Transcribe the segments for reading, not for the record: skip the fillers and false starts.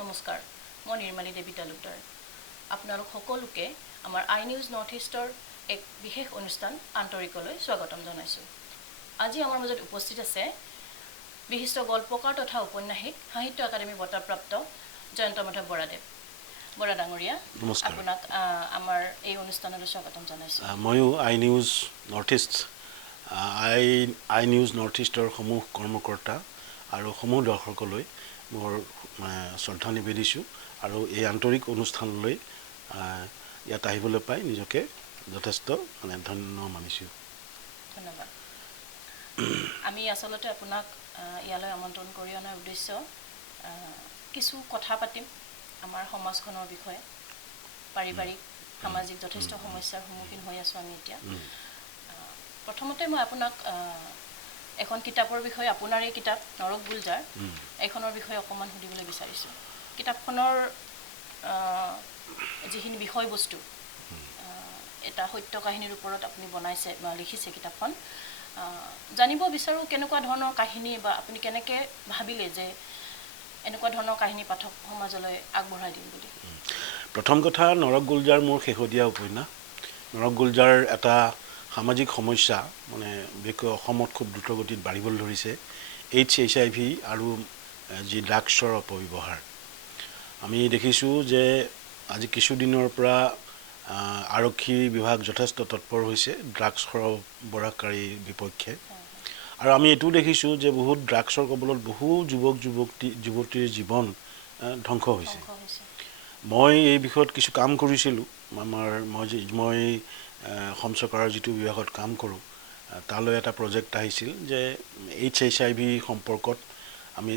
নমস্কাৰ, মই নিৰ্মালী দেৱী তালুকদাৰ। আপোনালোক সকলোকে আমাৰ আই নিউজ নৰ্থ ইষ্টৰ এক বিশেষ অনুষ্ঠান আন্তৰিকলৈ স্বাগতম জনাইছোঁ। আজি আমাৰ মাজত উপস্থিত আছে বিশিষ্ট গল্পকাৰ তথা ঔপন্যাসিক সাহিত্য একাডেমী বঁটাপ্ৰাপ্ত জয়ন্ত মাধৱ বৰাদেৱ। বৰা ডাঙৰীয়া, আপোনাক আমাৰ এই অনুষ্ঠানলৈ স্বাগতম জনাইছোঁ। ময়ো আই নিউজ নৰ্থ ইষ্টৰ সমূহ কৰ্মকৰ্তা আৰু সমূহ দৰ্শকলৈ মোৰ শ্ৰদ্ধা নিবেদিছোঁ আৰু এই আন্তৰিক অনুষ্ঠানলৈ ইয়াত আহিবলৈ পাই নিজকে যথেষ্ট ধন্য মানিছোঁ। ধন্যবাদ। আমি আচলতে আপোনাক ইয়ালৈ আমন্ত্ৰণ কৰি অনাৰ উদ্দেশ্য কিছু কথা পাতিম আমাৰ সমাজখনৰ বিষয়ে। পাৰিবাৰিক সামাজিক যথেষ্ট সমস্যাৰ সন্মুখীন হৈ আছোঁ আমি এতিয়া। প্ৰথমতে মই আপোনাক এখন কিতাপৰ বিষয়ে, আপোনাৰ এই কিতাপ নৰক গুলজাৰ, এইখনৰ বিষয়ে অকণমান সুধিবলৈ বিচাৰিছোঁ। কিতাপখনৰ যিখিনি বিষয়বস্তু, এটা সত্য কাহিনীৰ ওপৰত আপুনি বনাইছে বা লিখিছে কিতাপখন, জানিব বিচাৰোঁ কেনেকুৱা ধৰণৰ কাহিনী বা আপুনি কেনেকৈ ভাবিলে যে এনেকুৱা ধৰণৰ কাহিনী পাঠক সমাজলৈ আগবঢ়াই দিম বুলি? প্ৰথম কথা, নৰক গুলজাৰ মোৰ শেহতীয়া উপন্যাস। নৰক গুলজাৰ এটা সামাজিক সমস্যা, বিশেষকৈ অসমত খুব দ্ৰুতগতিত বাঢ়িবলৈ ধৰিছে। HIV আৰু যি ড্ৰাগছৰ অপব্যৱহাৰ। আমি দেখিছোঁ যে আজি কিছুদিনৰ পৰা আৰক্ষী বিভাগ যথেষ্ট তৎপৰ হৈছে ড্ৰাগছ সৰবৰাহকাৰীৰ বিপক্ষে। আৰু আমি এইটোও দেখিছোঁ যে বহুত ড্ৰাগছৰ কবলত বহু যুৱতীৰ জীৱন ধ্বংস হৈছে। মই এই বিষয়ত কিছু কাম কৰিছিলোঁ। মই অসম চৰকাৰৰ যিটো বিভাগত কাম কৰোঁ, তালৈ এটা প্ৰজেক্ট আহিছিল যে HIV সম্পৰ্কত আমি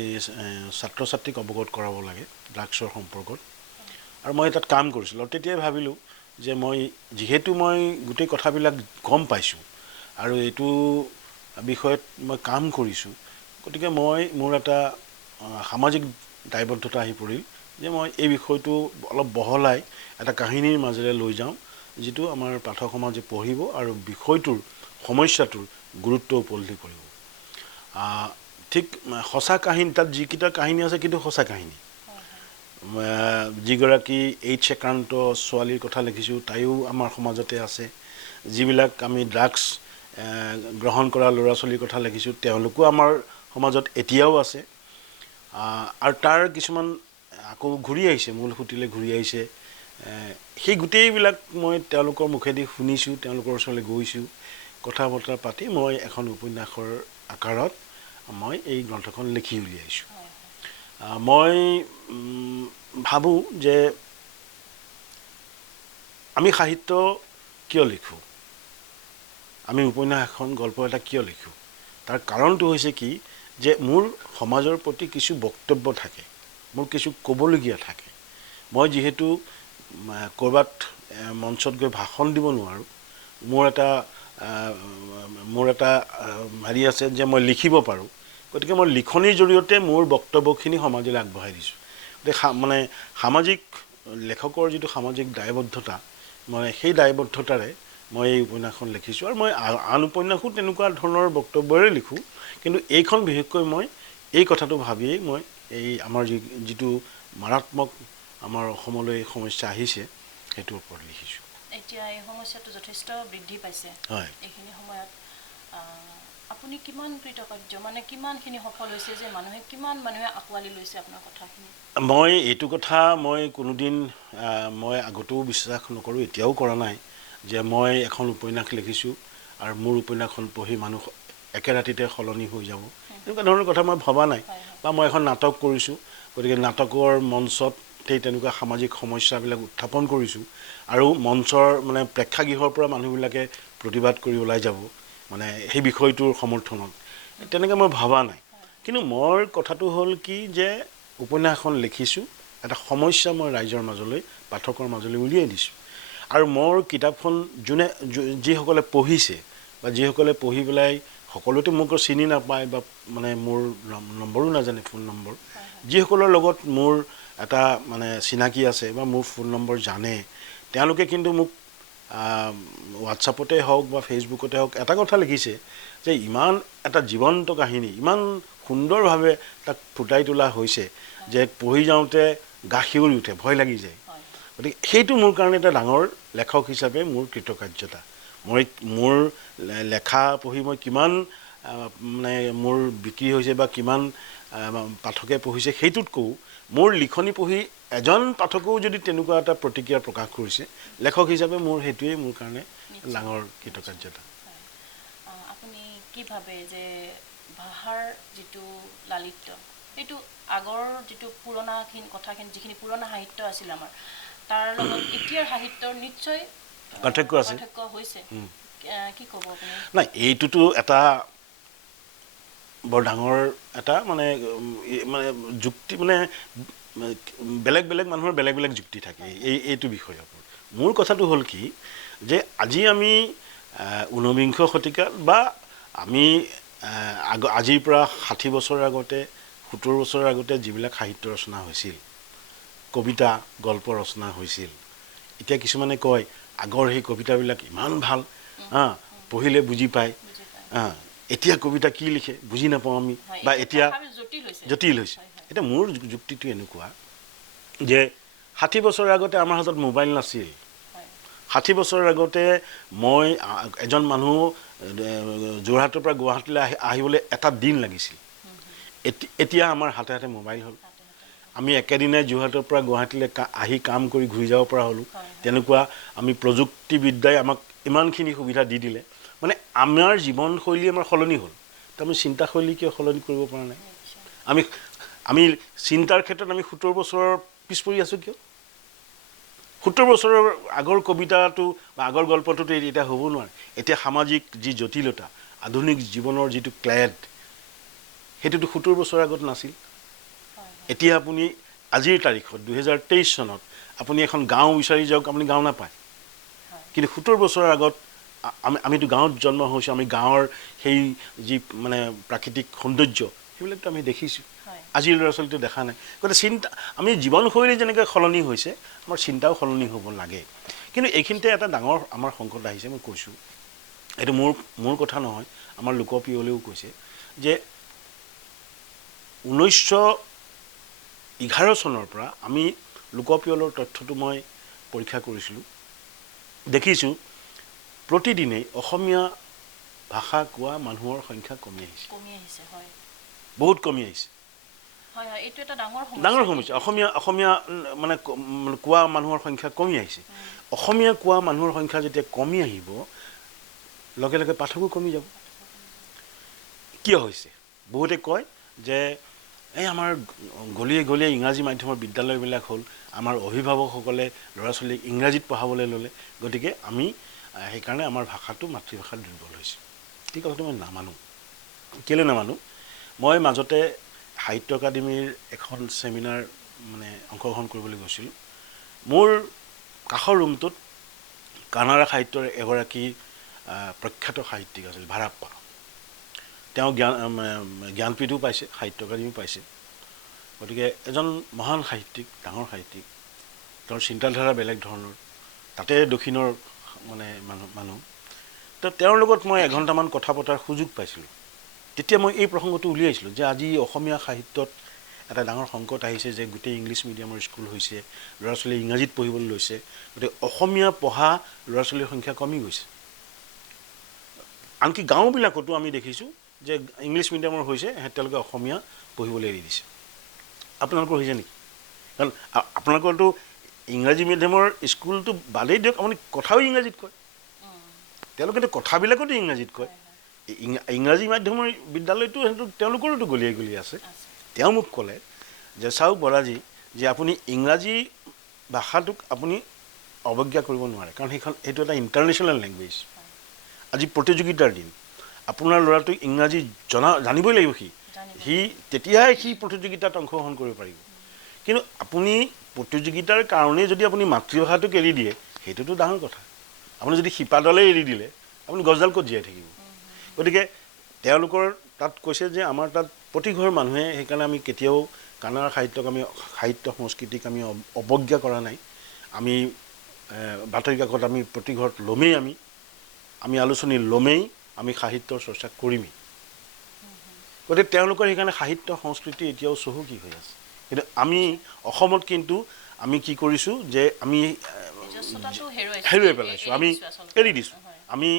ছাত্ৰ ছাত্ৰীক অৱগত কৰাব লাগে ড্ৰাগছৰ সম্পৰ্কত। আৰু মই তাত কাম কৰিছিলোঁ আৰু তেতিয়াই ভাবিলোঁ যে যিহেতু মই গোটেই কথাবিলাক গম পাইছোঁ আৰু এইটো বিষয়ত মই কাম কৰিছোঁ, গতিকে মোৰ এটা সামাজিক দায়বদ্ধতা আহি পৰিল যে মই এই বিষয়টো অলপ বহলাই এটা কাহিনীৰ মাজেৰে লৈ যাওঁ, যিটো আমাৰ পাঠক সমাজে পঢ়িব আৰু বিষয়টোৰ সমস্যাটোৰ গুৰুত্ব উপলব্ধি কৰিব। ঠিক সঁচা কাহিনী, তাত যিকেইটা কাহিনী আছে কিন্তু সঁচা কাহিনী। যিগৰাকী AIDS আক্ৰান্ত ছোৱালীৰ কথা লিখিছোঁ, তাইও আমাৰ সমাজতে আছে। যিবিলাক আমি ড্ৰাগছ গ্ৰহণ কৰা ল'ৰা ছোৱালীৰ কথা লিখিছোঁ, তেওঁলোকো আমাৰ সমাজত এতিয়াও আছে। আৰু তাৰ কিছুমান আকৌ ঘূৰি আহিছে, মূল সুঁতিলৈ ঘূৰি আহিছে। সেই গোটেইবিলাক মই তেওঁলোকৰ মুখেদি শুনিছোঁ, তেওঁলোকৰ ওচৰলৈ গৈছোঁ, কথা বতৰা পাতি মই এখন উপন্যাসৰ আকাৰত মই এই গ্ৰন্থখন লিখি উলিয়াইছোঁ। মই ভাবোঁ যে আমি সাহিত্য কিয় লিখোঁ, আমি উপন্যাস এখন, গল্প এটা কিয় লিখোঁ, তাৰ কাৰণটো হৈছে কি যে মোৰ সমাজৰ প্ৰতি কিছু বক্তব্য থাকে, মোৰ কিছু ক'বলগীয়া থাকে। মই যিহেতু ক'ৰবাত মঞ্চত গৈ ভাষণ দিব নোৱাৰোঁ, মোৰ এটা হেৰি আছে যে মই লিখিব পাৰোঁ। গতিকে মই লিখনিৰ জৰিয়তে মোৰ বক্তব্যখিনি সমাজলৈ আগবঢ়াই দিছোঁ। গতিকে সামাজিক লেখকৰ যিটো সামাজিক দায়বদ্ধতা, সেই দায়বদ্ধতাৰে মই এই উপন্যাসখন লিখিছোঁ। আৰু মই আন উপন্যাসো তেনেকুৱা ধৰণৰ বক্তব্যৰে লিখোঁ, কিন্তু এইখন বিশেষকৈ মই এই কথাটো ভাবিয়েই মই আমাৰ যিটো মাৰাত্মক আমাৰ অসমলৈ সমস্যা আহিছে, সেইটোৰ ওপৰত লিখিছোঁ। এতিয়া এই সমস্যাটো যথেষ্ট বৃদ্ধি পাইছে। হয়। এইখিনি সময়ত আপুনি কিমান কৃতকাৰ্য, কিমানখিনি সফল হৈছে যে কিমান মানুহে আঁকোৱালি লৈছে আপোনাৰ কথাখিনি? মই এইটো কথা কোনোদিন মই আগতেও বিশ্বাস নকৰোঁ, এতিয়াও কৰা নাই যে মই এখন উপন্যাস লিখিছোঁ আৰু মোৰ উপন্যাসখন পঢ়ি মানুহ একে ৰাতিতে সলনি হৈ যাব, এনেকুৱা ধৰণৰ কথা মই ভবা নাই। বা মই এখন নাটক কৰিছোঁ, গতিকে নাটকৰ মঞ্চত তেনেকুৱা সামাজিক সমস্যাবিলাক উত্থাপন কৰিছোঁ আৰু মঞ্চৰ প্ৰেক্ষাগৃহৰ পৰা মানুহবিলাকে প্ৰতিবাদ কৰি ওলাই যাব সেই বিষয়টোৰ সমৰ্থনত, তেনেকৈ মই ভবা নাই। কিন্তু মোৰ কথাটো হ'ল কি যে উপন্যাস এখন লিখিছোঁ, এটা সমস্যা মই ৰাইজৰ মাজলৈ, পাঠকৰ মাজলৈ উলিয়াই দিছোঁ। আৰু মোৰ কিতাপখন যিসকলে পঢ়িছে বা যিসকলে পঢ়ি পেলাই, সকলোতে মোক চিনি নাপায় বা মোৰ নম্বৰো নাজানে, ফোন নম্বৰ, যিসকলৰ লগত মোৰ এটা চিনাকি আছে বা মোৰ ফোন নম্বৰ জানে, তেওঁলোকে কিন্তু মোক হোৱাটছআপতে হওক বা ফেচবুকতে হওক এটা কথা লিখিছে যে ইমান এটা জীৱন্ত কাহিনী, ইমান সুন্দৰভাৱে তাক ফুটাই তোলা হৈছে যে পঢ়ি যাওঁতে গা শিয়ৰি উঠে, ভয় লাগি যায়। হয় গতিকে সেইটো মোৰ কাৰণে এটা ডাঙৰ লেখক হিচাপে মোৰ কৃতকাৰ্যতা। মোৰ লেখা পঢ়ি মই কিমান মানে মোৰ বিক্ৰী হৈছে বা কিমান পাঠকে পঢ়িছে সেইটোতকৈও মোৰ লিখনি পঢ়ি এজন পাঠকেও যদি তেনেকুৱা এটা প্ৰতিক্ৰিয়া প্ৰকাশ কৰিছে, লেখক হিচাপে মোৰ সেইটোৱেই মোৰ কাৰণে ডাঙৰ কৃতকাৰ্যতা। আপুনি কি ভাবে যে ভাষাৰ যিটো লালিত্য, সেইটো আগৰ যিটো পুৰণাখিনি কথাখিনি যিখিনি পুৰণা সাহিত্য আছিল আমাৰ, তাৰ লগত এতিয়াৰ সাহিত্যৰ নিশ্চয় পাৰ্থক্য আছে, পাৰ্থক্য হৈছে, কি ক'ব আপুনি? নাই এইটোতো এটা বৰ ডাঙৰ এটা মানে যুক্তি, মানে বেলেগ বেলেগ মানুহৰ বেলেগ বেলেগ যুক্তি থাকে এইটো বিষয়ৰ ওপৰত। মোৰ কথাটো হ'ল কি যে আজি আমি ঊনবিংশ শতিকাত বা আমি আজিৰ পৰা ৬০ বছৰ আগতে ৭০ বছৰৰ আগতে যিবিলাক সাহিত্য ৰচনা হৈছিল, কবিতা গল্প ৰচনা হৈছিল, এতিয়া কিছুমানে কয় আগৰ সেই কবিতাবিলাক ইমান ভাল, পঢ়িলে বুজি পায়, এতিয়া কবিতা কি লিখে বুজি নাপাওঁ আমি, বা এতিয়া জটিল হৈছে। এতিয়া মোৰ যুক্তিটো এনেকুৱা যে ৬০ বছৰৰ আগতে আমাৰ হাতত মোবাইল নাছিল। ৬০ বছৰৰ আগতে মই এজন মানুহ যোৰহাটৰ পৰা গুৱাহাটীলৈ আহিবলৈ এটা দিন লাগিছিল। এতিয়া আমাৰ হাতে হাতে মোবাইল হ'ল, আমি একেদিনাই যোৰহাটৰ পৰা গুৱাহাটীলৈ আহি কাম কৰি ঘূৰি যাব পৰা হ'লোঁ। তেনেকুৱা আমি প্ৰযুক্তিবিদ্যাই আমাক ইমানখিনি সুবিধা দি দিলে, মানে আমাৰ জীৱনশৈলী আমাৰ সলনি হ'ল। তো আমি চিন্তাশৈলী কিয় সলনি কৰিব পৰা নাই? আমি চিন্তাৰ ক্ষেত্ৰত আমি ৭০ বছৰৰ পিছ পৰি আছোঁ কিয়? ৭০ বছৰৰ আগৰ কবিতাটো বা আগৰ গল্পটোতো এতিয়া হ'ব নোৱাৰে। এতিয়া সামাজিক যি জটিলতা, আধুনিক জীৱনৰ যিটো ক্লেদ, সেইটোতো ৭০ বছৰৰ আগত নাছিল। এতিয়া আপুনি আজিৰ তাৰিখত ২০২৩ চনত আপুনি এখন গাঁও বিচাৰি যাওক, আপুনি গাঁও নাপায়। কিন্তু ৭০ বছৰৰ আগত আমিতো গাঁৱত জন্ম হৈছোঁ, আমি গাঁৱৰ সেই যি মানে প্ৰাকৃতিক সৌন্দৰ্য সেইবিলাকতো আমি দেখিছোঁ। আজিৰ ল'ৰা ছোৱালীটো দেখা নাই। গতিকে আমি জীৱনশৈলী যেনেকৈ সলনি হৈছে, আমাৰ চিন্তাও সলনি হ'ব লাগে। কিন্তু এইখিনিতে এটা ডাঙৰ আমাৰ সংকট আহিছে, মই কৈছোঁ, এইটো মোৰ কথা নহয়, আমাৰ লোকপ্ৰিয়লেও কৈছে যে ১৯১১ চনৰ পৰা আমি লোকপিয়লৰ তথ্যটো মই পৰীক্ষা কৰিছিলোঁ, দেখিছোঁ প্ৰতিদিনেই অসমীয়া ভাষা কোৱা মানুহৰ সংখ্যা কমি আহিছে, বহুত কমি আহিছে। এইটো এটা ডাঙৰ সমস্যা। অসমীয়া মানে কোৱা মানুহৰ সংখ্যা কমি আহিছে। অসমীয়া কোৱা মানুহৰ সংখ্যা যেতিয়া কমি আহিব, লগে লগে পাঠকো কমি যাব। কিয় হৈছে? বহুতে কয় যে এই আমাৰ গলিয়ে গলিয়ে ইংৰাজী মাধ্যমৰ বিদ্যালয়বিলাক হ'ল, আমাৰ অভিভাৱকসকলে ল'ৰা ছোৱালীক ইংৰাজীত পঢ়াবলৈ ল'লে, গতিকে আমি সেইকাৰণে আমাৰ ভাষাটো মাতৃভাষাত দুৰ্বল হৈছে। এই কথাটো মই নামানো। কেলৈ নামানো? মই মাজতে সাহিত্য একাডেমীৰ এখন ছেমিনাৰ মানে অংশগ্ৰহণ কৰিবলৈ গৈছিলোঁ। মোৰ কাষৰ ৰুমটোত কানাড়া সাহিত্যৰ এগৰাকী প্ৰখ্যাত সাহিত্যিক আছিল, ভাৰাপ্পা। তেওঁ জ্ঞানপীঠো পাইছে, সাহিত্য একাডেমী পাইছে। গতিকে এজন মহান সাহিত্যিক, ডাঙৰ সাহিত্যিক, তেওঁৰ চিন্তাধাৰা বেলেগ ধৰণৰ, তাতে দক্ষিণৰ মানে মানুহ। তো তেওঁৰ লগত মই এঘণ্টামান কথা পতাৰ সুযোগ পাইছিলোঁ। তেতিয়া মই এই প্ৰসংগটো উলিয়াইছিলোঁ যে আজি অসমীয়া সাহিত্যত এটা ডাঙৰ সংকট আহিছে, যে গোটেই ইংলিছ মিডিয়ামৰ স্কুল হৈছে, ল'ৰা ছোৱালীয়ে ইংৰাজীত পঢ়িবলৈ লৈছে, গতিকে অসমীয়া পঢ়া ল'ৰা ছোৱালীৰ সংখ্যা কমি গৈছে। আনকি গাঁওবিলাকতো আমি দেখিছোঁ যে ইংলিছ মিডিয়ামৰ হৈছে, তেওঁলোকে অসমীয়া পঢ়িবলৈ এৰি দিছে। আপোনালোকৰ হৈছে নেকি? কাৰণ আপোনালোকৰতো ইংৰাজী মিডিয়ামৰ স্কুলটো বাদেই দিয়ক, আপুনি কথাও ইংৰাজীত কয়, তেওঁলোকেতো কথাবিলাকতো ইংৰাজীত কয়। ইংৰাজী মাধ্যমৰ বিদ্যালয়টো সেইটো তেওঁলোকৰোতো গলিয়ে গলিয়ে আছে। তেওঁ মোক ক'লে যে চাওক বৰাজী, যে আপুনি ইংৰাজী ভাষাটোক আপুনি অৱজ্ঞা কৰিব নোৱাৰে, কাৰণ সেইটো এটা ইণ্টাৰনেশ্যনেল লেংগুৱেজ। আজি প্ৰতিযোগিতাৰ দিন, আপোনাৰ ল'ৰাটোক ইংৰাজী জানিবই লাগিব, তেতিয়াই সি প্ৰতিযোগিতাত অংশগ্ৰহণ কৰিব পাৰিব। কিন্তু আপুনি প্ৰতিযোগিতাৰ কাৰণেই যদি আপুনি মাতৃভাষাটোক এৰি দিয়ে, সেইটোতো ডাঙৰ কথা। আপুনি যদি শিপাডালেই এৰি দিলে, আপুনি গছডাল ক'ত জীয়াই থাকিব? গতিকে তেওঁলোকৰ তাত কৈছে যে আমাৰ তাত প্ৰতিঘৰ মানুহে, সেইকাৰণে আমি কেতিয়াও কানাড়া সাহিত্যক আমি সাহিত্য সংস্কৃতিক আমি অৱজ্ঞা কৰা নাই। আমি বাতৰি কাকত আমি প্ৰতিঘৰত ল'মেই, আমি আলোচনী ল'মেই, আমি সাহিত্যৰ চৰ্চা কৰিমেই। গতিকে তেওঁলোকৰ সেইকাৰণে সাহিত্য সংস্কৃতি এতিয়াও চহকী হৈ আছে। কিন্তু আমি অসমত কিন্তু আমি কি কৰিছোঁ যে আমি নিজস্বতাটো হেৰুৱাই পেলাইছোঁ, আমি এৰি দিছোঁ। হয় আমি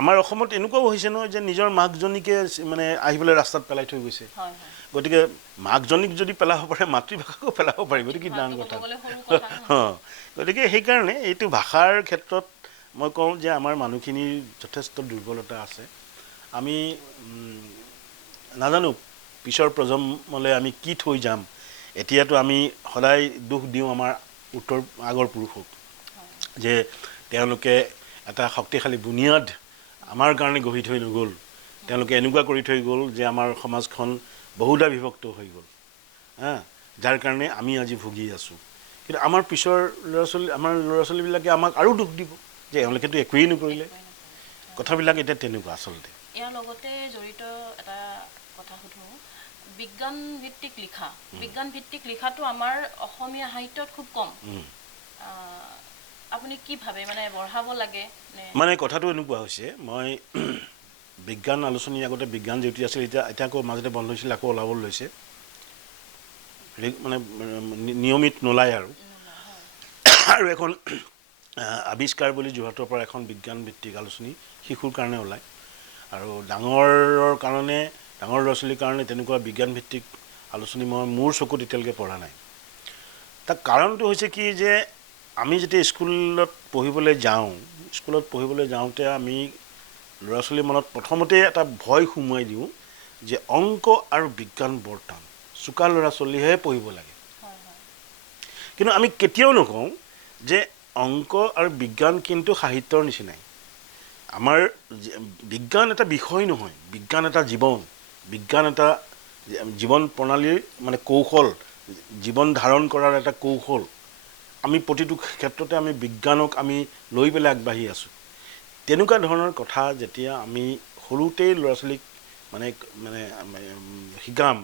আমাৰ অসমত এনেকুৱাও হৈছে নহয় যে নিজৰ মাকজনীকে মানে আহিবলৈ ৰাস্তাত পেলাই থৈ গৈছে। হয় হয় গতিকে মাকজনীক যদি পেলাব পাৰে মাতৃভাষাকো পেলাব পাৰিব, এইটো কি ডাঙৰ মাতৃভাষাটো কথা। ক'ব গ'লে সৰু কথা অঁ, গতিকে সেইকাৰণে এইটো ভাষাৰ ক্ষেত্ৰত মই কওঁ যে আমাৰ মানুহখিনিৰ যথেষ্ট দুৰ্বলতা আছে। আমি নাজানো পিছৰ প্ৰজন্মলৈ আমি কি থৈ যাম। এতিয়াতো আমি সদায় দোষ দিওঁ আমাৰ আগৰ পুৰুষক যে তেওঁলোকে এটা শক্তিশালী বুনিয়াদ আমাৰ কাৰণে গঢ়ি থৈ নগ'ল, তেওঁলোকে এনেকুৱা কৰি থৈ গ'ল যে আমাৰ সমাজখন বহুধা বিভক্ত হৈ গ'ল, যাৰ কাৰণে আমি আজি ভুগি আছোঁ। কিন্তু আমাৰ পিছৰ আমাৰ ল'ৰা ছোৱালীবিলাকে আমাক আৰু দুখ দিব যে এওঁলোকেতো একোৱেই নকৰিলে। কথাবিলাক এতিয়া তেনেকুৱা আচলতে। ইয়াৰ লগতে জড়িত এটা কথা সুধোঁ, বিজ্ঞান ভিত্তিক লিখাটো আমাৰ অসমীয়া সাহিত্যত খুব কম। আপুনি কি ভাবে, মানে বঢ়াব লাগে নে? মানে কথাটো এনেকুৱা হৈছে, মই বিজ্ঞান আলোচনী আগতে বিজ্ঞান জ্যোতি আছিল, এতিয়া আকৌ মাজতে বন্ধ হৈছিল, আকৌ ওলাবলৈ লৈছে। মানে নিয়মিত নোলায় আৰু এখন আৱিষ্কাৰ বুলি যোৰহাটৰ পৰা এখন বিজ্ঞান ভিত্তিক আলোচনী শিশুৰ কাৰণে ওলায়। আৰু ডাঙৰৰ কাৰণে, ডাঙৰ ল'ৰা ছোৱালীৰ কাৰণে তেনেকুৱা বিজ্ঞান ভিত্তিক আলোচনী মই মোৰ চকুত এতিয়ালৈকে পঢ়া নাই। তাৰ কাৰণটো হৈছে কি যে আমি যেতিয়া স্কুলত পঢ়িবলৈ যাওঁতে আমি ল'ৰা ছোৱালীৰ মনত প্ৰথমতে এটা ভয় সোমোৱাই দিওঁ যে অংক আৰু বিজ্ঞান বৰ টান, চোকা ল'ৰা ছোৱালীহে পঢ়িব লাগে। কিন্তু আমি কেতিয়াও নকওঁ যে অংক আৰু বিজ্ঞান কিন্তু সাহিত্যৰ নিচিনাই। আমাৰ বিজ্ঞান এটা বিষয় নহয়, বিজ্ঞান এটা জীৱন, বিজ্ঞান এটা জীৱন প্ৰণালীৰ মানে কৌশল, জীৱন ধাৰণ কৰাৰ এটা কৌশল। আমি প্ৰতিটো ক্ষেত্ৰতে আমি বিজ্ঞানক আমি লৈ পেলাই আগবাঢ়ি আছোঁ। তেনেকুৱা ধৰণৰ কথা যেতিয়া আমি সৰুতেই ল'ৰা ছোৱালীক মানে শিকাম,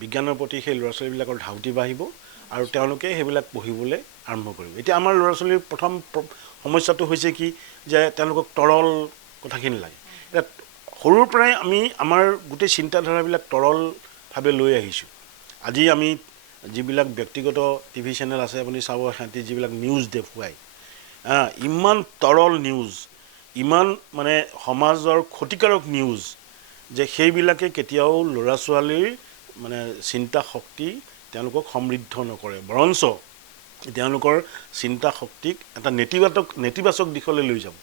বিজ্ঞানৰ প্ৰতি সেই ল'ৰা ছোৱালীবিলাকৰ ধাউতি বাঢ়িব আৰু তেওঁলোকে সেইবিলাক পঢ়িবলৈ আৰম্ভ কৰিব। এতিয়া আমাৰ ল'ৰা ছোৱালীৰ প্ৰথম সমস্যাটো হৈছে কি যে তেওঁলোকক তৰল কথাখিনি লাগে। এতিয়া সৰুৰ পৰাই আমি আমাৰ গোটেই চিন্তাধাৰাবিলাক তৰলভাৱে লৈ আহিছোঁ। আজি আমি যিবিলাক ব্যক্তিগত টিভি চেনেল আছে আপুনি চাব, সিহঁতি যিবিলাক নিউজ দেখুৱায়, ইমান তৰল নিউজ, ইমান মানে সমাজৰ ক্ষতিকাৰক নিউজ, যে সেইবিলাকে কেতিয়াও ল'ৰা ছোৱালীৰ মানে চিন্তা শক্তি তেওঁলোকক সমৃদ্ধ নকৰে, বৰঞ্চ তেওঁলোকৰ চিন্তা শক্তিক এটা নেতিবাচক দিশলৈ লৈ যাব।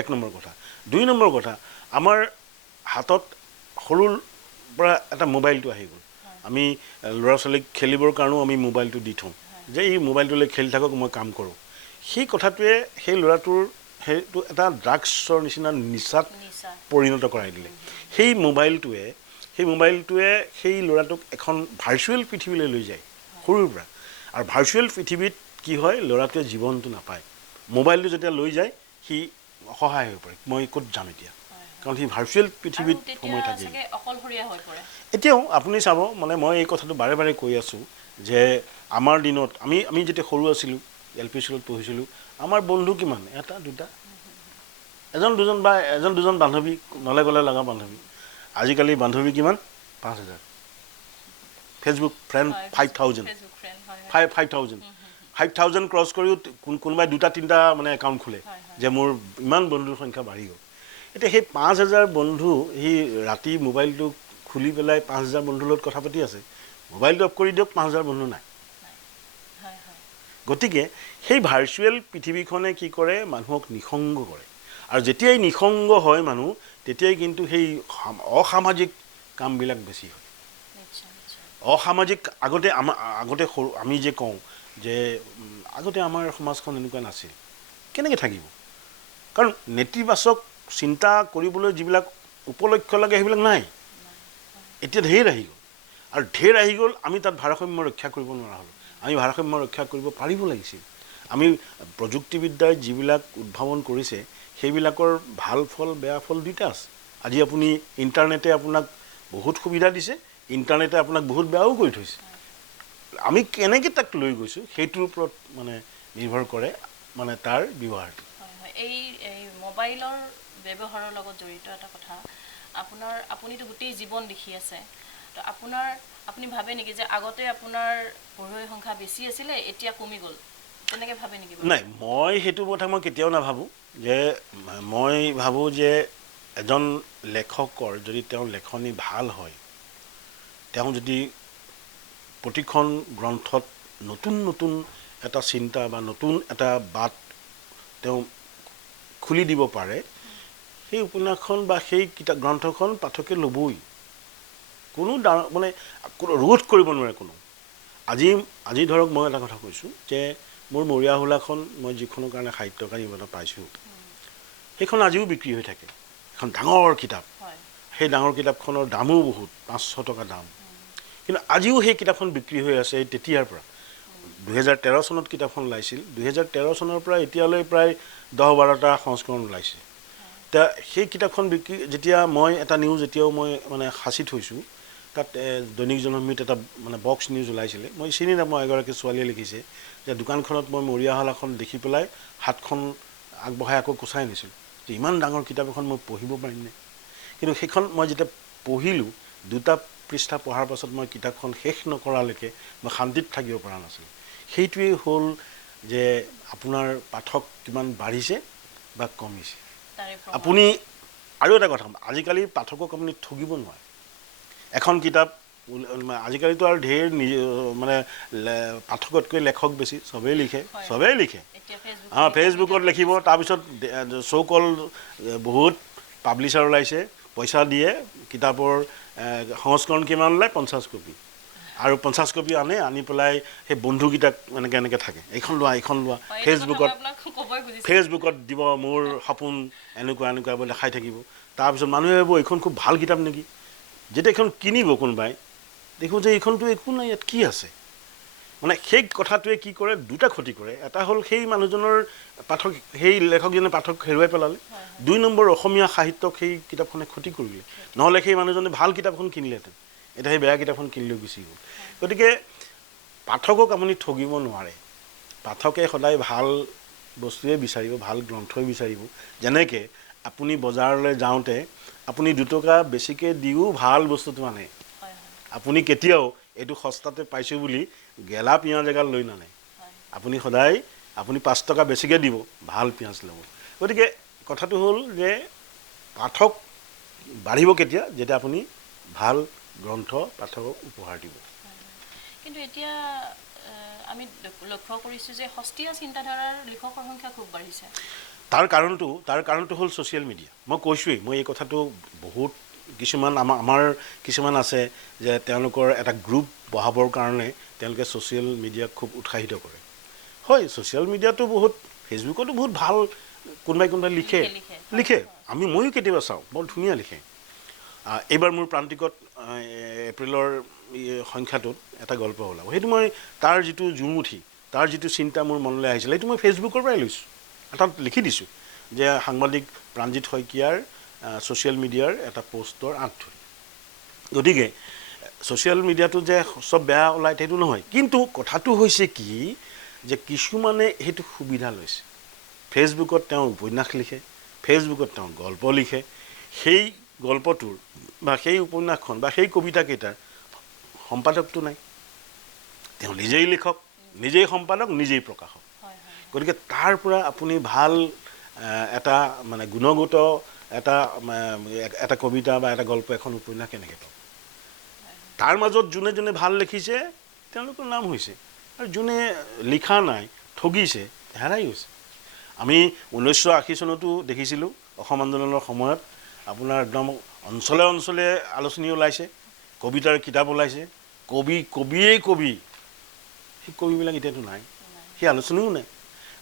এক নম্বৰ কথা। 2 নম্বৰ কথা, আমাৰ হাতত সৰুৰ পৰা এটা মোবাইলটো আহি গ'ল। আমি ল'ৰা ছোৱালীক খেলিবৰ কাৰণেও আমি মোবাইলটো দি থওঁ যে এই মোবাইলটোলৈ খেলি থাকক, মই কাম কৰোঁ। সেই কথাটোৱে সেই ল'ৰাটোৰ সেইটো এটা ড্ৰাগছৰ নিচিনা নিচাত পৰিণত কৰাই দিলে। সেই মোবাইলটোৱে সেই ল'ৰাটোক এখন ভাৰ্চুৱেল পৃথিৱীলৈ লৈ যায় সৰুৰ পৰা। আৰু ভাৰ্চুৱেল পৃথিৱীত কি হয়, ল'ৰাটোৱে জীৱনটো নাপায়। মোবাইলটো যেতিয়া লৈ যায় সি অসহায় হৈ পৰে, মই ক'ত যাম এতিয়া, কাৰণ সি ভাৰ্চুৱেল পৃথিৱীত সময় থাকিল। এতিয়াও আপুনি চাব, মানে মই এই কথাটো বাৰে বাৰে কৈ আছোঁ যে আমাৰ দিনত আমি যেতিয়া সৰু আছিলোঁ, LP স্কুলত পঢ়িছিলোঁ, আমাৰ বন্ধু কিমান, এটা দুটা, এজন দুজন বান্ধৱী, নলে গ'লে লগা বান্ধৱী। আজিকালি বান্ধৱী কিমান, 5,000। ফেচবুক ফ্ৰেণ্ড 5,000 ক্ৰছ কৰিও কোনোবাই 2-3টা মানে একাউণ্ট খোলে যে মোৰ ইমান বন্ধুৰ সংখ্যা বাঢ়ি গ'ল। এতিয়া সেই 5,000 বন্ধু সি ৰাতি মোবাইলটো খুলি পেলাই 5,000 বন্ধুৰ লগত কথা পাতি আছে, মোবাইলটো অফ কৰি দিয়ক, 5,000 বন্ধু নাই। গতিকে সেই ভাৰ্চুৱেল পৃথিৱীখনে কি কৰে, মানুহক নিসংগ কৰে। আৰু যেতিয়াই নিসংগ হয় মানুহ, তেতিয়াই কিন্তু সেই অসামাজিক কামবিলাক বেছি হয়। অসামাজিক আগতে সৰু আমি যে কওঁ যে আগতে আমাৰ সমাজখন এনেকুৱা নাছিল, কেনেকৈ থাকিব? কাৰণ নেতিবাচক চিন্তা কৰিবলৈ যিবিলাক উপলক্ষ লাগে সেইবিলাক নাই। এতিয়া ঢেৰ আহি গ'ল, আৰু ঢেৰ আহি গ'ল, আমি তাত ভাৰসাম্য ৰক্ষা কৰিব নোৱাৰা হ'লোঁ। আমি ভাৰসাম্য ৰক্ষা কৰিব পাৰিব লাগিছিল। আমি প্ৰযুক্তিবিদ্যাই যিবিলাক উদ্ভাৱন কৰিছে সেইবিলাকৰ ভাল ফল বেয়া ফল দুইটা আছে। আজি আপুনি ইণ্টাৰনেটে আপোনাক বহুত সুবিধা দিছে, ইণ্টাৰনেটে আপোনাক বহুত বেয়াও কৰি থৈছে। আমি কেনেকৈ তাক লৈ গৈছোঁ সেইটোৰ ওপৰত মানে নিৰ্ভৰ কৰে মানে তাৰ ব্যৱহাৰটো। এই মোবাইলৰ ব্যৱহাৰৰ লগত জড়িত এটা কথা, আপুনিতো গোটেই জীৱন দেখি আছে, তো আপোনাৰ আপুনি ভাবে নেকি যে আগতে আপোনাৰ পঢ়ুৱৈ সংখ্যা বেছি আছিলে এতিয়া কমি গ'ল তেনেকৈ ভাবে নেকি নাই মই সেইটো কথা মই কেতিয়াও নাভাবোঁ যে মই ভাবোঁ যে এজন লেখকৰ যদি তেওঁৰ লেখনি ভাল হয় তেওঁ যদি প্ৰতিখন গ্ৰন্থত নতুন নতুন এটা চিন্তা বা নতুন এটা বাট তেওঁ খুলি দিব পাৰে সেই উপন্যাসখন বা সেই কিতাপ গ্ৰন্থখন পাঠকে ল'বই কোনো মানে ৰোধ কৰিব নোৱাৰে কোনো আজি ধৰক মই এটা কথা কৈছোঁ যে মোৰ মৰিয়া হোলাখন মই যিখনৰ কাৰণে সাহিত্য একাডেমী বঁটা পাইছোঁ সেইখন আজিও বিক্ৰী হৈ থাকে এখন ডাঙৰ কিতাপ সেই ডাঙৰ কিতাপখনৰ দামো বহুত 500 টকা দাম কিন্তু আজিও সেই কিতাপখন বিক্ৰী হৈ আছে তেতিয়াৰ পৰা 2013 চনত কিতাপখন ওলাইছিল 2013 চনৰ পৰা এতিয়ালৈ প্ৰায় 10-12টা সংস্কৰণ ওলাইছে তা সেই কিতাপখন বিক্ৰী যেতিয়া মই এটা নিউজ এতিয়াও মই মানে সাঁচি থৈছোঁ তাত দৈনিক জনমত এটা মানে বক্স নিউজ ওলাইছিলে মই চিনি নাপাওঁ এগৰাকী ছোৱালীয়ে লিখিছে যে দোকানখনত মই মৰিয়া হোলাখন দেখি পেলাই হাতখন আগবঢ়াই আকৌ কোচাই আনিছিলোঁ যে ইমান ডাঙৰ কিতাপ এখন মই পঢ়িব পাৰিমনে কিন্তু সেইখন মই যেতিয়া পঢ়িলোঁ 2টা পৃষ্ঠা পঢ়াৰ পাছত মই কিতাপখন শেষ নকৰালৈকে মই শান্তিত থাকিব পৰা নাছিলোঁ সেইটোৱেই হ'ল যে আপোনাৰ পাঠক কিমান বাঢ়িছে বা কমিছে আপুনি আৰু এটা কথা আজিকালি পাঠকক আপুনি ঠগিব নোৱাৰে এখন কিতাপ আজিকালিতো আৰু ঢেৰ মানে পাঠকতকৈ লেখক বেছি চবেই লিখে ফেচবুকত লিখিব তাৰপিছত চৌকল বহুত পাব্লিশ্বাৰ ওলাইছে পইচা দিয়ে কিতাপৰ সংস্কৰণ কিমান ওলায় 50 কপি আৰু 50 কপি আনি পেলাই সেই বন্ধুকেইটাক এনেকৈ থাকে এইখন লোৱা ফেচবুকত দিব মোৰ সপোন এনেকুৱা বুলি দেখাই থাকিব তাৰপিছত মানুহে ভাবিব এইখন খুব ভাল কিতাপ নেকি যেতিয়া এইখন কিনিব কোনোবাই দেখোঁ যে এইখনতো একো নাই ইয়াত কি আছে মানে সেই কথাটোৱে কি কৰে 2টা ক্ষতি কৰে এটা হ'ল সেই মানুহজনৰ পাঠক সেই লেখকজনে পাঠক হেৰুৱাই পেলালে 2 নম্বৰ অসমীয়া সাহিত্যক সেই কিতাপখনে ক্ষতি কৰিলে নহ'লে সেই মানুহজনে ভাল কিতাপখন কিনিলেহেঁতেন এতিয়া সেই বেয়া কিতাপখন কিনিলেও গুচি গ'ল গতিকে পাঠকক আপুনি ঠগিব নোৱাৰে পাঠকে সদায় ভাল বস্তুৱে বিচাৰিব ভাল গ্ৰন্থই বিচাৰিব যেনেকৈ আপুনি বজাৰলৈ যাওঁতে আপুনি 2 টকা বেছিকৈ দিও ভাল বস্তুটো আনে আপুনি কেতিয়াও এইটো সস্তাতে পাইছোঁ বুলি গেলা পিঁয়াজ এগাল লৈ নানে আপুনি সদায় আপুনি 5 টকা বেছিকৈ দিব ভাল পিঁয়াজ ল'ব গতিকে কথাটো হ'ল যে পাঠক বাঢ়িব কেতিয়া যেতিয়া আপুনি ভাল গ্ৰন্থ পাঠকক উপহাৰ দিব কিন্তু এতিয়া আমি লক্ষ্য কৰিছোঁ যে সস্তীয়া চিন্তাধাৰাৰ লিখকৰ সংখ্যা খুব বাঢ়িছে তাৰ কাৰণটো হ'ল ছ'চিয়েল মিডিয়া মই কৈছোঁৱেই মই এই কথাটো বহুত কিছুমান আমাৰ কিছুমান আছে যে তেওঁলোকৰ এটা গ্ৰুপ বঢ়াবৰ কাৰণে তেওঁলোকে ছ'চিয়েল মিডিয়াক খুব উৎসাহিত কৰে হয় ছ'চিয়েল মিডিয়াটো বহুত ফেচবুকতো বহুত ভাল কোনোবাই লিখে ময়ো কেতিয়াবা চাওঁ বৰ ধুনীয়া লিখে এইবাৰ মোৰ প্ৰান্তিকত এপ্ৰিলৰ সংখ্যাটোত এটা গল্প ওলাব সেইটো মই তাৰ যিটো জুমুঠি তাৰ যিটো চিন্তা মোৰ মনলৈ আহিছিলে সেইটো মই ফেচবুকৰ পৰাই লৈছোঁ তাত লিখি দিছোঁ যে সাংবাদিক প্ৰাণজিৎ শইকীয়াৰ ছ'চিয়েল মিডিয়াৰ এটা পষ্টৰ আঁত ধৰি গতিকে ছ'চিয়েল মিডিয়াটো যে চব বেয়া ওলায় সেইটো নহয় কিন্তু কথাটো হৈছে কি যে কিছুমানে সেইটো সুবিধা লৈছে ফেচবুকত তেওঁ উপন্যাস লিখে ফেচবুকত তেওঁ গল্প লিখে সেই গল্পটোৰ বা সেই উপন্যাসখন বা সেই কবিতাকেইটাৰ সম্পাদকটো নাই তেওঁ নিজেই লিখক নিজেই সম্পাদক নিজেই প্ৰকাশক গতিকে তাৰ পৰা আপুনি ভাল এটা মানে গুণগত এটা কবিতা বা এটা গল্প এখন উপন্যাস কেনেকৈ পাব তাৰ মাজত যোনে ভাল লিখিছে তেওঁলোকৰ নাম হৈছে আৰু যোনে লিখা নাই ঠগিছে হেৰাই গৈছে আমি 1980 চনতো দেখিছিলোঁ অসম আন্দোলনৰ সময়ত আপোনাৰ একদম অঞ্চলে আলোচনী ওলাইছে কবিতাৰ কিতাপ ওলাইছে কবিয়েই সেই কবিবিলাক এতিয়াতো নাই সেই আলোচনীও নাই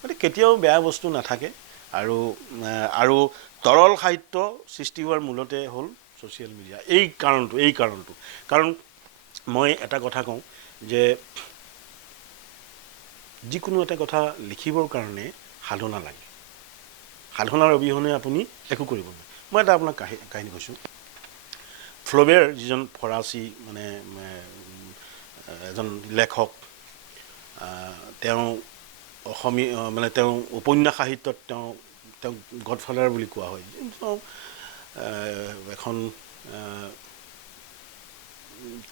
গতিকে কেতিয়াও বেয়া বস্তু নাথাকে আৰু তৰল সাহিত্য সৃষ্টি হোৱাৰ মূলতে হ'ল ছ'চিয়েল মিডিয়া এই কাৰণটো কাৰণ মই এটা কথা কওঁ যে যিকোনো এটা কথা লিখিবৰ কাৰণে সাধনা লাগে সাধনাৰ অবিহনে আপুনি একো কৰিব নোৱাৰে মই এটা আপোনাক কাহিনী কৈছোঁ ফ্লবেৰ যিজন ফৰাচী মানে এজন লেখক তেওঁ অসমীয়া মানে তেওঁ উপন্যাস সাহিত্যত তেওঁ গডফাদাৰ বুলি কোৱা হয় এখন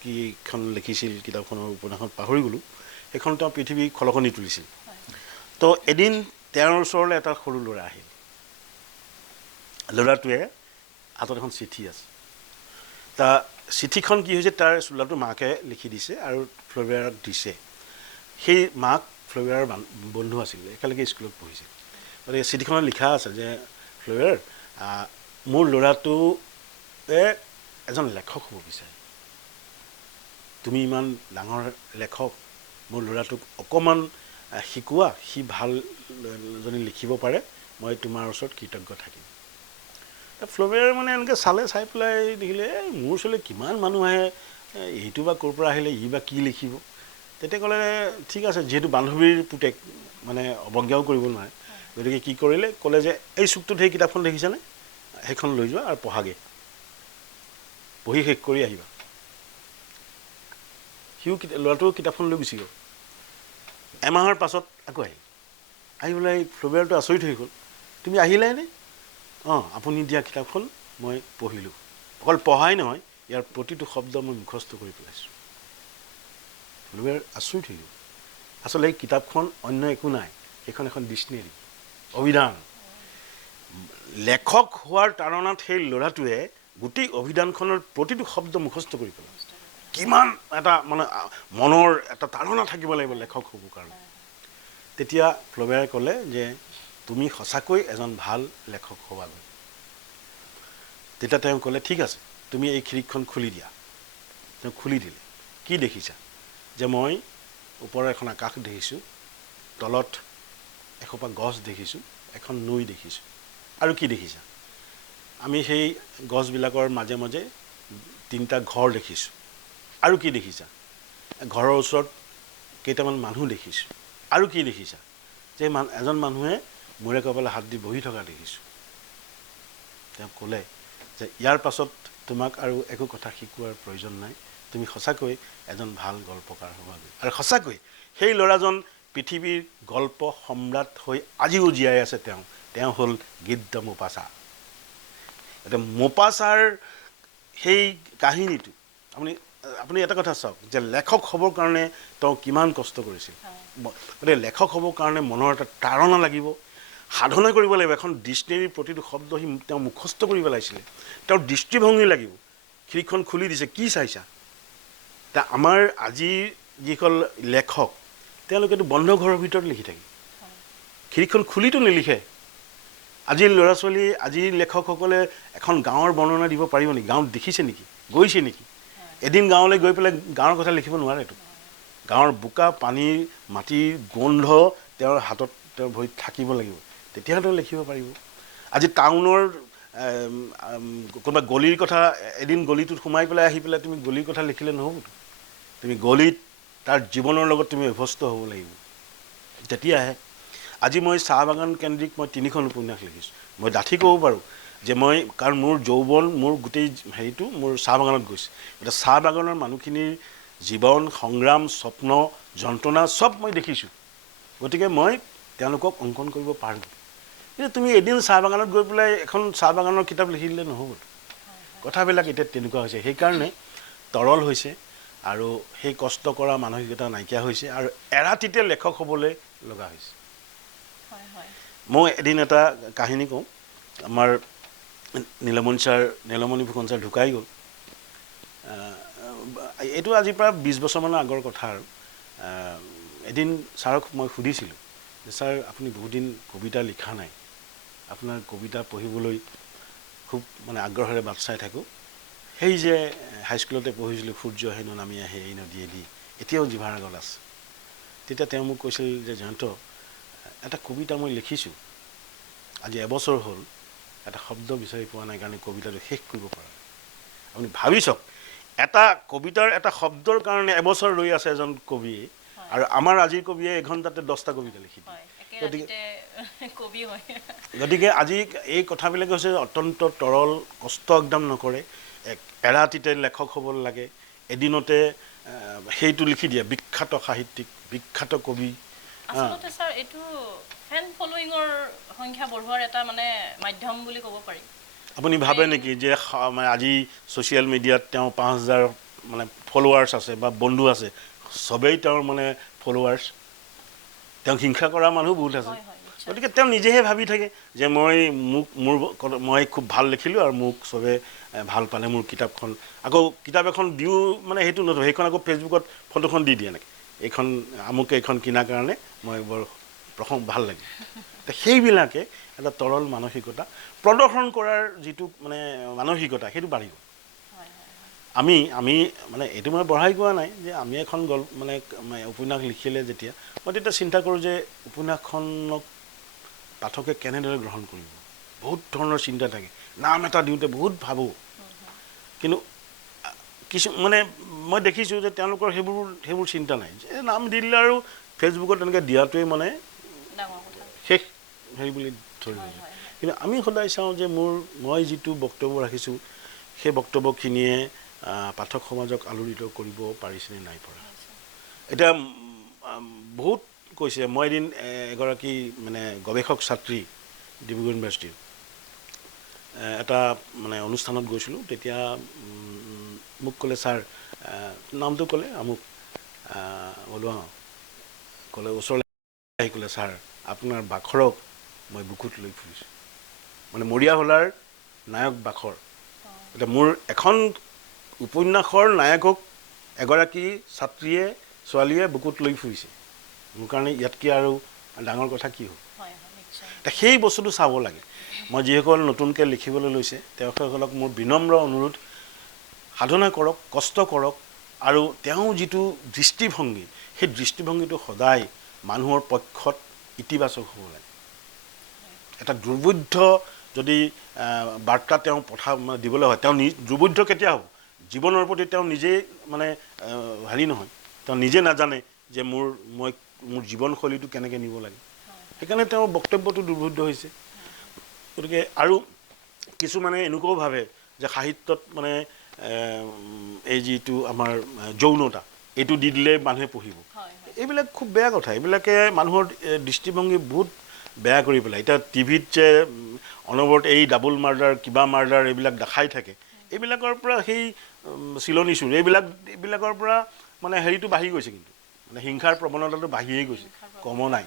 কিখন লিখিছিল কিতাপখনৰ উপন্যাসখন পাহৰি গ'লোঁ সেইখন তেওঁ পৃথিৱী খলকনি তুলিছিল তো এদিন তেওঁৰ ওচৰলৈ এটা সৰু ল'ৰা আহিল ল'ৰাটোৱে হাতত এখন চিঠি আছে তা চিঠিখন কি হৈছে তাৰ ল'ৰাটোৰ মাকে লিখি দিছে আৰু ফ্ল'বেয়াৰক দিছে সেই মাক ফ্ল'বেয়াৰৰ বন্ধু আছিল একেলগে স্কুলত পঢ়িছিল গতিকে চিঠিখনত লিখা আছে যে ফ্ল'বেয়াৰ মোৰ ল'ৰাটোৱে এজন লেখক হ'ব বিচাৰে তুমি ইমান ডাঙৰ লেখক মোৰ ল'ৰাটোক অকণমান শিকোৱা সি ভাল যদি লিখিব পাৰে মই তোমাৰ ওচৰত কৃতজ্ঞ থাকিম ফ্ল'বেয়াৰে মানে এনেকৈ চালে চাই পেলাই দেখিলে মোৰ ওচৰলৈ কিমান মানুহ আহে এইটো বা ক'ৰ পৰা আহিলে ই বা কি লিখিব তেতিয়া ক'লে ঠিক আছে যিহেতু বান্ধৱীৰ পুতেক মানে অৱজ্ঞাও কৰিব নোৱাৰে গতিকে কি কৰিলে ক'লে যে এই চুকটোত সেই কিতাপখন দেখিছেনে সেইখন লৈ যোৱা আৰু পঢ়াগৈ পঢ়ি শেষ কৰি আহিবা সিও ল'ৰাটোও কিতাপখন লৈ গুচি গ'ল এমাহৰ পাছত আকৌ আহি পেলাই ফ্ল'বেয়াৰটো আচৰিত হৈ গ'ল তুমি আহিলাইনে অঁ আপুনি দিয়া কিতাপখন মই পঢ়িলোঁ অকল পঢ়াই নহয় ইয়াৰ প্ৰতিটো শব্দ মই মুখস্থ কৰি পেলাইছোঁ ফ্ল'বেয়াৰ আচৰিত হৈ গ'ল আচলতে এই কিতাপখন অন্য একো নাই সেইখন এখন ডিক্সনেৰী অভিধান লেখক হোৱাৰ তাৰণাত সেই ল'ৰাটোৱে গোটেই অভিধানখনৰ প্ৰতিটো শব্দ মুখস্থ কৰি পেলায় কিমান এটা মানে মনৰ এটা তাৰণা থাকিব লাগিব লেখক হ'বৰ কাৰণে তেতিয়া ফ্ল'বেয়াৰে ক'লে যে তুমি সঁচাকৈ এজন ভাল লেখক হ'বাগৈ তেতিয়া তেওঁ ক'লে ঠিক আছে তুমি এই খিৰিকীখন খুলি দিয়া তেওঁ খুলি দিলে কি দেখিছা যে মই ওপৰৰ এখন আকাশ দেখিছোঁ তলত এসোপা গছ দেখিছোঁ এখন নৈ দেখিছোঁ আৰু কি দেখিছা আমি সেই গছবিলাকৰ মাজে মাজে 3টা ঘৰ দেখিছোঁ আৰু কি দেখিছা ঘৰৰ ওচৰত কেইটামান মানুহ দেখিছোঁ আৰু কি দেখিছা যে এজন মানুহে মূৰে কপালে হাত দি বহি থকা দেখিছোঁ তেওঁ ক'লে যে ইয়াৰ পাছত তোমাক আৰু একো কথা শিকোৱাৰ প্ৰয়োজন নাই তুমি সঁচাকৈ এজন ভাল গল্পকাৰ হ'বাগৈ আৰু সঁচাকৈ সেই ল'ৰাজন পৃথিৱীৰ গল্প সম্ৰাট হৈ আজিও জীয়াই আছে তেওঁ হ'ল গিদ্ধ মোপাছা এতিয়া মোপাছাৰ সেই কাহিনীটো আপুনি এটা কথা চাওক যে লেখক হ'বৰ কাৰণে তেওঁ কিমান কষ্ট কৰিছিল গতিকে লেখক হ'বৰ কাৰণে মনৰ এটা তাৰণা লাগিব সাধনা কৰিব লাগিব এখন ডিক্সনেৰীৰ প্ৰতিটো শব্দ সি তেওঁ মুখস্থ কৰি পেলাইছিলে তেওঁৰ দৃষ্টিভংগী লাগিব খিৰিকীখন খুলি দিছে কি চাইছা তা আমাৰ আজিৰ যিসকল লেখক তেওঁলোকেতো বন্ধ ঘৰৰ ভিতৰত লিখি থাকে খিৰিকীখন খুলিতো নিলিখে আজিৰ ল'ৰা ছোৱালী আজিৰ লেখকসকলে এখন গাঁৱৰ বৰ্ণনা দিব পাৰিব নেকি গাঁৱত দেখিছে নেকি গৈছে নেকি এদিন গাঁৱলৈ গৈ পেলাই গাঁৱৰ কথা লিখিব নোৱাৰেতো গাঁৱৰ বোকা পানীৰ মাটিৰ গোন্ধ তেওঁৰ হাতত তেওঁৰ ভৰিত থাকিব লাগিব তেতিয়াহে তেওঁ লিখিব পাৰিব আজি টাউনৰ কোনোবা গলিৰ কথা এদিন গলিটোত সোমাই পেলাই আহি পেলাই তুমি গলিৰ কথা লিখিলে নহ'বতো তুমি গলিত তাৰ জীৱনৰ লগত তুমি অভ্যস্ত হ'ব লাগিব তেতিয়াহে আজি মই চাহ বাগান কেন্দ্ৰিক মই 3খন উপন্যাস লিখিছোঁ মই ডাঠি ক'ব পাৰোঁ যে মই কাৰণ মোৰ যৌৱন মোৰ গোটেই হেৰিটো মোৰ চাহ বাগানত গৈছে এতিয়া চাহ বাগানৰ মানুহখিনিৰ জীৱন সংগ্ৰাম স্বপ্ন যন্ত্ৰণা চব মই দেখিছোঁ গতিকে মই তেওঁলোকক অংকন কৰিব পাৰোঁ কিন্তু তুমি এদিন চাহ বাগানত গৈ পেলাই এখন চাহ বাগানৰ কিতাপ লিখি দিলে নহ'ব কথাবিলাক এতিয়া তেনেকুৱা হৈছে সেইকাৰণে তৰল হৈছে আৰু সেই কষ্ট কৰা মানসিকতা নাইকিয়া হৈছে আৰু এৰাতিতে লেখক হ'বলৈ লগা হৈছে মই এদিন এটা কাহিনী কওঁ আমাৰ নীলমণি ফুকন ছাৰ ঢুকাই গ'ল এইটো আজিৰ পৰা 20 বছৰমানৰ আগৰ কথা আৰু এদিন ছাৰক মই সুধিছিলোঁ যে ছাৰ আপুনি বহুত দিন কবিতা লিখা নাই আপোনাৰ কবিতা পঢ়িবলৈ খুব মানে আগ্ৰহেৰে বাট চাই থাকোঁ সেই যে হাইস্কুলতে পঢ়িছিলোঁ সূৰ্য হেনো নামি আহে এই নদীয়েদি এতিয়াও জিভাৰ আগত আছে তেতিয়া তেওঁ মোক কৈছিল যে জয়ন্ত এটা কবিতা মই লিখিছোঁ আজি এবছৰ হ'ল এটা শব্দ বিচাৰি পোৱা নাই কাৰণে কবিতাটো শেষ কৰিব পৰা আপুনি ভাবি চাওক এটা কবিতাৰ এটা শব্দৰ কাৰণে এবছৰ ৰৈ আছে এজন কবিয়ে আৰু আমাৰ আজিৰ কবিয়ে এঘণ্টাতে 10টা কবিতা লিখি গতিকে আজি এই কথাবিলাক হৈছে অত্যন্ত তৰল কষ্ট একদম নকৰে এৰাতিতে লেখক হ'ব লাগে এদিনতে সেইটো লিখি দিয়ে বিখ্যাত সাহিত্যিক বিখ্যাত কবি আচলতে স্যাৰ এইটো ফ্যান ফলোইঙৰ সংখ্যা বঢ়োৱাৰ এটা মানে মাধ্যম বুলি ক'ব পাৰি আপুনি ভাবে নেকি যে আজি ছ'চিয়েল মিডিয়াত তেওঁ 5000 মানে ফলোৱাৰ্ছ আছে বা বন্ধু আছে চবেই তেওঁৰ মানে ফলোৱাৰ্ছ তেওঁক হিংসা কৰা মানুহ বহুত আছে গতিকে তেওঁ নিজেহে ভাবি থাকে যে মই খুব ভাল লিখিলোঁ আৰু মোক চবে ভাল পালে মোৰ কিতাপখন আকৌ কিতাপ এখন দিও মানে সেইটো নধৰে সেইখন আকৌ ফেচবুকত ফটোখন দি দিয়ে এনেকৈ এইখন আমুকে এইখন কিনাৰ কাৰণে মই বৰ ভাল লাগে সেইবিলাকে এটা তৰল মানসিকতা প্ৰদৰ্শন কৰাৰ যিটো মানে মানসিকতা সেইটো বাঢ়ি গ'ল আমি মানে এইটো মই বঢ়াই কোৱা নাই যে আমি এখন মানে উপন্যাস লিখিলে যেতিয়া মই তেতিয়া চিন্তা কৰোঁ যে উপন্যাসখনক পাঠকে কেনেদৰে গ্ৰহণ কৰিব বহুত ধৰণৰ চিন্তা থাকে নাম এটা দিওঁতে বহুত ভাবোঁ কিন্তু কিছু মানে মই দেখিছোঁ যে তেওঁলোকৰ সেইবোৰ চিন্তা নাই যে নাম দিলে আৰু ফেচবুকত তেনেকৈ দিয়াটোৱে মানে শেষ হেৰি বুলি ধৰি লৈছোঁ কিন্তু আমি সদায় চাওঁ যে মই যিটো বক্তব্য ৰাখিছোঁ সেই বক্তব্যখিনিয়ে পাঠক সমাজক আলোড়িত কৰিব পাৰিছেনে নাই পৰা এতিয়া বহুত কৈছে মই এদিন এগৰাকী মানে গৱেষক ছাত্ৰী ডিব্ৰুগড় ইউনিভাৰ্চিটিৰ এটা মানে অনুষ্ঠানত গৈছিলোঁ তেতিয়া মোক ক'লে ছাৰ নামটো ক'লে আমুক বোলো ক'লে ওচৰলৈ আহি ক'লে ছাৰ আপোনাৰ বাখৰক মই বুকুত লৈ ফুৰিছোঁ মানে মৰিয়াহোলাৰ নায়ক বাখৰ এতিয়া মোৰ এখন উপন্যাসৰ নায়কক এগৰাকী ছাত্ৰীয়ে ছোৱালীয়ে বুকুত লৈ ফুৰিছে মোৰ কাৰণে ইয়াতকৈ আৰু ডাঙৰ কথা কি হ'ব এতিয়া সেই বস্তুটো চাব লাগে মই যিসকল নতুনকৈ লিখিবলৈ লৈছে তেওঁলোকসকলক মোৰ বিনম্ৰ অনুৰোধ সাধনা কৰক কষ্ট কৰক আৰু তেওঁ যিটো দৃষ্টিভংগী সেই দৃষ্টিভংগীটো সদায় মানুহৰ পক্ষত ইতিবাচক হ'ব লাগে এটা দুৰ্বোধ্য যদি বাৰ্তা তেওঁ দিবলৈ হয় তেওঁ দুৰ্বোধ্য কেতিয়া হ'ব জীৱনৰ প্ৰতি তেওঁ নিজেই মানে হেৰি নহয় তেওঁ নিজে নাজানে যে মোৰ জীৱনশৈলীটো কেনেকৈ নিব লাগে সেইকাৰণে তেওঁৰ বক্তব্যটো দুৰ্বোধ্য হৈছে গতিকে আৰু কিছুমানে এনেকুৱাও ভাবে যে সাহিত্যত মানে এই যিটো আমাৰ যৌনতা এইটো দি দিলে মানুহে পঢ়িব এইবিলাক খুব বেয়া কথা এইবিলাকে মানুহৰ দৃষ্টিভংগী বহুত বেয়া কৰি পেলাই এতিয়া টিভিত যে অনবৰত এই ডাবল মাৰ্ডাৰ কিবা মাৰ্ডাৰ এইবিলাক দেখাই থাকে এইবিলাকৰ পৰা সেই চিলনী চুৰ এইবিলাকৰ পৰা মানে হেৰিটো বাঢ়ি গৈছে কিন্তু মানে হিংসাৰ প্ৰৱণতাটো বাঢ়িয়েই গৈছে কমো নাই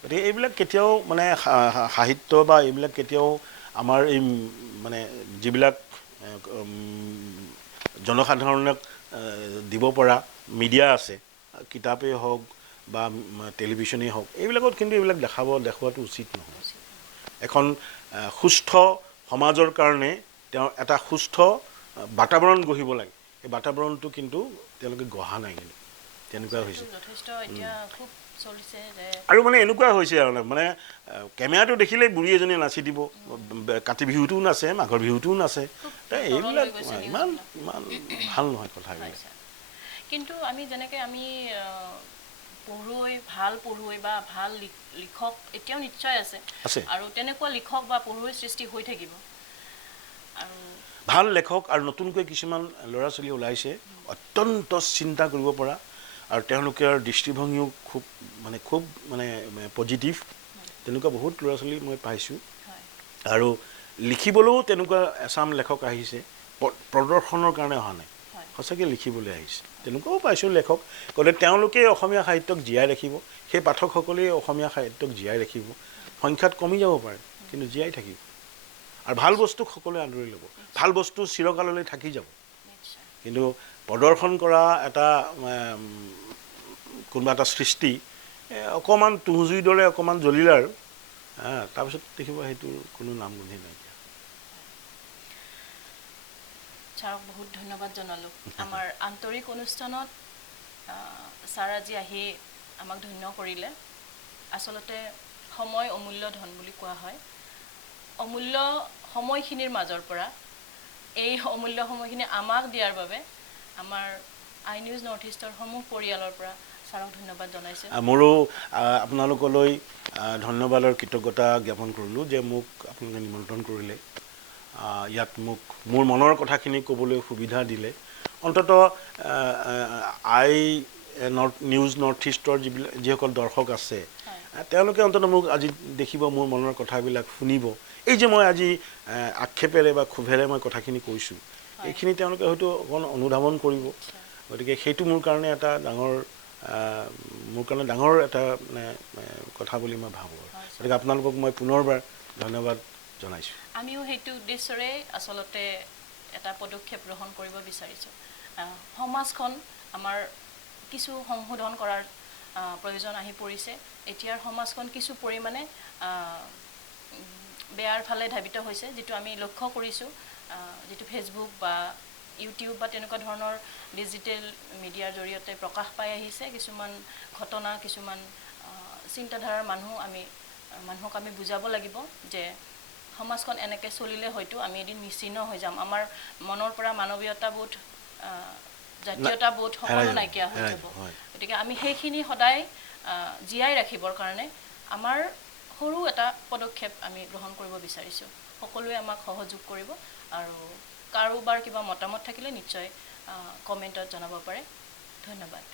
গতিকে এইবিলাক কেতিয়াও মানে সাহিত্য বা এইবিলাক কেতিয়াও আমাৰ এই মানে যিবিলাক জনসাধাৰণক দিব পৰা মিডিয়া আছে কিতাপেই হওক বা টেলিভিশ্যনেই হওক এইবিলাকত কিন্তু এইবিলাক দেখুৱাটো উচিত নহয় এখন সুস্থ সমাজৰ কাৰণে তেওঁ এটা সুস্থ বাতাবৰণ গঢ়িব লাগে এই বাতাবৰণটো কিন্তু তেওঁলোকে গঢ়া নাই কিন্তু তেনেকুৱা হৈছে আৰু মানে এনেকুৱা হৈছে আৰু মানে কেমেৰাটো দেখিলেই বুঢ়ী এজনীয়ে নাচি দিব কাতি বিহুটোও নাচে মাঘৰ বিহুটোও নাচে এইবিলাক ইমান ভাল নহয় কথাবিলাক কিন্তু আমি যেনেকৈ আমি ভাল পঢ়ুৱৈ বা ভাল লিখক এতিয়াও নিশ্চয় আছে আৰু তেনেকুৱা লিখক বা পঢ়ুৱৈ সৃষ্টি হৈ থাকিব আৰু ভাল লেখক আৰু নতুনকৈ কিছুমান ল'ৰা ছোৱালী ওলাইছে অত্যন্ত চিন্তা কৰিব পৰা আৰু তেওঁলোকৰ দৃষ্টিভংগীও খুব মানে পজিটিভ তেনেকুৱা বহুত ল'ৰা ছোৱালী মই পাইছোঁ আৰু লিখিবলৈও তেনেকুৱা এচাম লেখক আহিছে প্ৰদৰ্শনৰ কাৰণে অহা নাই সঁচাকৈ লিখিবলৈ আহিছে তেনেকুৱাও পাইছোঁ লেখক গ'লে তেওঁলোকে অসমীয়া সাহিত্যক জীয়াই ৰাখিব সেই পাঠকসকলেই অসমীয়া সাহিত্যক জীয়াই ৰাখিব সংখ্যাত কমি যাব পাৰে কিন্তু জীয়াই থাকিব আৰু ভাল বস্তুক সকলোৱে আদৰি ল'ব ভাল বস্তু চিৰকাললৈ থাকি যাব কিন্তু প্ৰদৰ্শন কৰা এটা কোনোবা এটা সৃষ্টি অকণমান তুঁহজুইৰ দৰে অকণমান জ্বলিলে আৰু তাৰপিছত দেখিব সেইটোৰ কোনো নাম গোন্ধি নাইকিয়া ছাৰক বহুত ধন্যবাদ জনালোঁ আমাৰ আন্তৰিক অনুষ্ঠানত ছাৰ আজি আহি আমাক ধন্য কৰিলে আচলতে সময় অমূল্য ধন বুলি কোৱা হয় অমূল্য সময়খিনিৰ মাজৰ পৰা এই অমূল্য সময়খিনি আমাক দিয়াৰ বাবে আমাৰ আই নিউজ নৰ্থ ইষ্টৰ সমূহ পৰিয়ালৰ পৰা ছাৰক ধন্যবাদ জনাইছোঁ মোৰো আপোনালোকলৈ ধন্যবাদৰ কৃতজ্ঞতা জ্ঞাপন কৰিলোঁ যে মোক আপোনালোকে নিমন্ত্ৰণ কৰিলে ইয়াত মোক মোৰ মনৰ কথাখিনি ক'বলৈ সুবিধা দিলে অন্ততঃ নিউজ নৰ্থ ইষ্টৰ যিসকল দৰ্শক আছে তেওঁলোকে অন্ততঃ মোক আজি দেখিব মোৰ মনৰ কথাবিলাক শুনিব এই যে মই আজি আক্ষেপেৰে বা ক্ষোভেৰে মই কথাখিনি কৈছোঁ এইখিনি তেওঁলোকে হয়তো অকণ অনুধাৱন কৰিব গতিকে সেইটো মোৰ কাৰণে এটা ডাঙৰ এটা মানে কথা বুলি মই ভাবোঁ গতিকে আপোনালোকক মই পুনৰবাৰ ধন্যবাদ জনাইছোঁ আমিও সেইটো উদ্দেশ্যৰে আচলতে এটা পদক্ষেপ গ্ৰহণ কৰিব বিচাৰিছোঁ সমাজখন আমাৰ কিছু সংশোধন কৰাৰ প্ৰয়োজন আহি পৰিছে এতিয়াৰ সমাজখন কিছু পৰিমাণে বেয়াৰ ফালে ধাবিত হৈছে যিটো আমি লক্ষ্য কৰিছোঁ যিটো ফেচবুক বা ইউটিউব বা তেনেকুৱা ধৰণৰ ডিজিটেল মিডিয়াৰ জৰিয়তে প্ৰকাশ পাই আহিছে কিছুমান ঘটনা কিছুমান চিন্তাধাৰাৰ মানুহক আমি বুজাব লাগিব যে সমাজখন এনেকৈ চলিলে হয়তো আমি এদিন নিশ্চিহ্ন হৈ যাম আমাৰ মনৰ পৰা মানৱীয়তাবোধ জাতীয়তাবোধ সকলো নাইকিয়া হৈ যাব গতিকে আমি সেইখিনি সদায় জীয়াই ৰাখিবৰ কাৰণে আমাৰ সৰু এটা পদক্ষেপ আমি গ্ৰহণ কৰিব বিচাৰিছোঁ সকলোৱে আমাক সহযোগ কৰিব আৰু কাৰোবাৰ কিবা মতামত থাকিলে নিশ্চয় কমেণ্টত জনাব পাৰে ধন্যবাদ